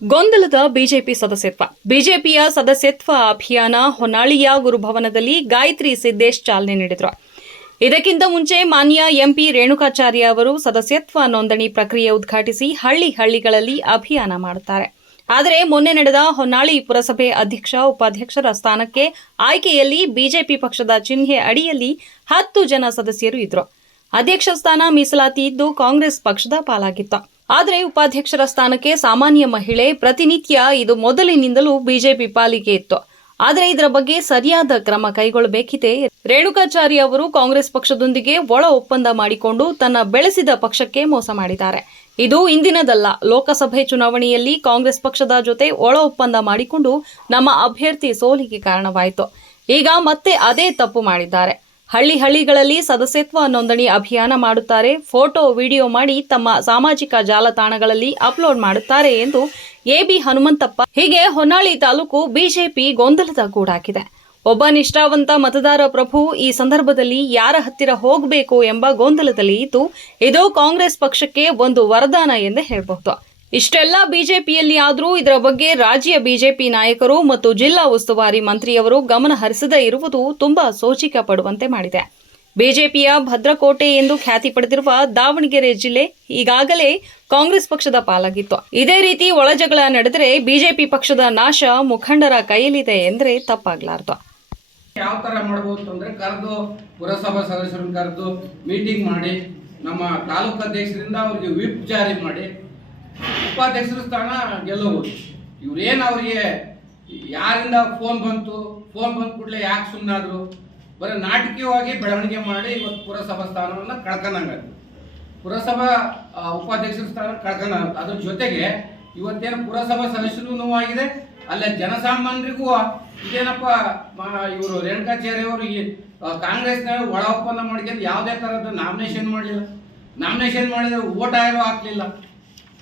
ಗೊಂದಲದ ಬಿಜೆಪಿ ಸದಸ್ಯತ್ವ. ಬಿಜೆಪಿಯ ಸದಸ್ಯತ್ವ ಅಭಿಯಾನ ಹೊನ್ನಾಳಿಯ ಗುರುಭವನದಲ್ಲಿ ಗಾಯತ್ರಿ ಸಿದ್ದೇಶ್ ಚಾಲನೆ ನೀಡಿದರು. ಇದಕ್ಕಿಂತ ಮುಂಚೆ ಮಾನ್ಯ ಎಂಪಿ ರೇಣುಕಾಚಾರ್ಯ ಅವರು ಸದಸ್ಯತ್ವ ನೋಂದಣಿ ಪ್ರಕ್ರಿಯೆ ಉದ್ಘಾಟಿಸಿ ಹಳ್ಳಿಗಳಲ್ಲಿ ಅಭಿಯಾನ ಮಾಡುತ್ತಾರೆ. ಆದರೆ ಮೊನ್ನೆ ನಡೆದ ಹೊನ್ನಾಳಿ ಪುರಸಭೆ ಅಧ್ಯಕ್ಷ ಉಪಾಧ್ಯಕ್ಷರ ಸ್ಥಾನಕ್ಕೆ ಆಯ್ಕೆಯಲ್ಲಿ ಬಿಜೆಪಿ ಪಕ್ಷದ ಚಿಹ್ನೆ ಅಡಿಯಲ್ಲಿ 10 ಜನ ಸದಸ್ಯರು ಇದ್ದರು. ಅಧ್ಯಕ್ಷ ಸ್ಥಾನ ಮೀಸಲಾತಿ ಇದ್ದು ಕಾಂಗ್ರೆಸ್ ಪಕ್ಷದ ಪಾಲಾಗಿತ್ತು. ಆದರೆ ಉಪಾಧ್ಯಕ್ಷರ ಸ್ಥಾನಕ್ಕೆ ಸಾಮಾನ್ಯ ಮಹಿಳೆ ಪ್ರತಿನಿತ್ಯ ಇದು ಮೊದಲಿನಿಂದಲೂ ಬಿಜೆಪಿ ಪಾಲಿಗೆ ಇತ್ತು. ಆದರೆ ಇದರ ಬಗ್ಗೆ ಸರಿಯಾದ ಕ್ರಮ ಕೈಗೊಳ್ಳಬೇಕಿದೆ. ರೇಣುಕಾಚಾರ್ಯ ಅವರು ಕಾಂಗ್ರೆಸ್ ಪಕ್ಷದೊಂದಿಗೆ ಒಳ ಒಪ್ಪಂದ ಮಾಡಿಕೊಂಡು ತನ್ನ ಬೆಳೆಸಿದ ಪಕ್ಷಕ್ಕೆ ಮೋಸ ಮಾಡಿದ್ದಾರೆ. ಇದು ಇಂದಿನದಲ್ಲ. ಲೋಕಸಭೆ ಚುನಾವಣೆಯಲ್ಲಿ ಕಾಂಗ್ರೆಸ್ ಪಕ್ಷದ ಜೊತೆ ಒಳ ಒಪ್ಪಂದ ಮಾಡಿಕೊಂಡು ನಮ್ಮ ಅಭ್ಯರ್ಥಿ ಸೋಲಿಗೆ ಕಾರಣವಾಯಿತು. ಈಗ ಮತ್ತೆ ಅದೇ ತಪ್ಪು ಮಾಡಿದ್ದಾರೆ. ಹಳ್ಳಿಗಳಲ್ಲಿ ಸದಸ್ಯತ್ವ ನೋಂದಣಿ ಅಭಿಯಾನ ಮಾಡುತ್ತಾರೆ. ಫೋಟೋ ವಿಡಿಯೋ ಮಾಡಿ ತಮ್ಮ ಸಾಮಾಜಿಕ ಜಾಲತಾಣಗಳಲ್ಲಿ ಅಪ್ಲೋಡ್ ಮಾಡುತ್ತಾರೆ ಎಂದು ಎಬಿ ಹನುಮಂತಪ್ಪ. ಹೀಗೆ ಹೊನ್ನಾಳಿ ತಾಲೂಕು ಬಿಜೆಪಿ ಗೊಂದಲದ ಗೂಡಾಗಿದೆ. ಒಬ್ಬ ನಿಷ್ಠಾವಂತ ಮತದಾರ ಪ್ರಭು ಈ ಸಂದರ್ಭದಲ್ಲಿ ಯಾರ ಹತ್ತಿರ ಹೋಗಬೇಕು ಎಂಬ ಗೊಂದಲದಲ್ಲಿ ಇದ್ದು, ಇದು ಕಾಂಗ್ರೆಸ್ ಪಕ್ಷಕ್ಕೆ ಒಂದು ವರದಾನ ಎಂದೇ ಹೇಳಬಹುದು. ಇಷ್ಟೆಲ್ಲ ಬಿಜೆಪಿಯಲ್ಲಿ ಆದರೂ ಇದರ ಬಗ್ಗೆ ರಾಜ್ಯ ಬಿಜೆಪಿ ನಾಯಕರು ಮತ್ತು ಜಿಲ್ಲಾ ಉಸ್ತುವಾರಿ ಮಂತ್ರಿಯವರು ಗಮನ ಹರಿಸದೇ ಇರುವುದು ತುಂಬಾ ಸೋಜಿಗ ಪಡುವಂತೆ ಮಾಡಿದೆ. ಬಿಜೆಪಿಯ ಭದ್ರಕೋಟೆ ಎಂದು ಖ್ಯಾತಿ ಪಡೆದಿರುವ ದಾವಣಗೆರೆ ಜಿಲ್ಲೆ ಈಗಾಗಲೇ ಕಾಂಗ್ರೆಸ್ ಪಕ್ಷದ ಪಾಲಾಗಿತ್ತು. ಇದೇ ರೀತಿ ಒಳಜಗಳ ನಡೆದರೆ ಬಿಜೆಪಿ ಪಕ್ಷದ ನಾಶ ಮುಖಂಡರ ಕೈಯಲ್ಲಿದೆ ಎಂದರೆ ತಪ್ಪಾಗಲಾರದು. ಯಾವ ತರ ಮಾಡಬಹುದು ಅಂದ್ರೆ ಕರೆದು ಪುರಸಭಾ ಸದಸ್ಯರನ್ನು ಕರೆದು ಮೀಟಿಂಗ್ ಮಾಡಿ ನಮ್ಮ ತಾಲೂಕು ಅಧ್ಯಕ್ಷರಿಂದ ಅವರಿಗೆ ವಿಪ್ ಜಾರಿ ಮಾಡಿ ಉಪಾಧ್ಯಕ್ಷರ ಸ್ಥಾನ ಗೆಲ್ಲಬಹುದು. ಇವ್ರೇನು ಅವರಿಗೆ ಯಾರಿಂದ ಫೋನ್ ಬಂದ ಕೂಡಲೇ ಯಾಕೆ ಸುಮ್ಮನಾದ್ರು, ಬರೀ ನಾಟಕೀಯವಾಗಿ ಬೆಳವಣಿಗೆ ಮಾಡಿ ಇವತ್ತು ಪುರಸಭಾ ಸ್ಥಾನವನ್ನು ಕಳ್ಕೊಂಡಂಗಾಯ್ತು. ಪುರಸಭಾ ಉಪಾಧ್ಯಕ್ಷರ ಸ್ಥಾನ ಕಳ್ಕೊಂಡಾಗ ಅದ್ರ ಜೊತೆಗೆ ಇವತ್ತೇನು ಪುರಸಭಾ ಸದಸ್ಯರು ನೋವಾಗಿದೆ, ಅಲ್ಲೇ ಜನಸಾಮಾನ್ಯರಿಗೂ ಇದೇನಪ್ಪ ಇವರು ರೇಣುಕಾಚಾರ್ಯ ಅವರು ಈ ಕಾಂಗ್ರೆಸ್ನ ಒಳ ಒಪ್ಪಂದ ಮಾಡ್ಕೊಂಡು ಯಾವುದೇ ತರಹದ ನಾಮಿನೇಷನ್ ಮಾಡಲಿಲ್ಲ. ನಾಮಿನೇಷನ್ ಮಾಡಿದ್ರೆ ಓಟ್ ಆಗಿರೋ ಹಾಕ್ಲಿಲ್ಲ.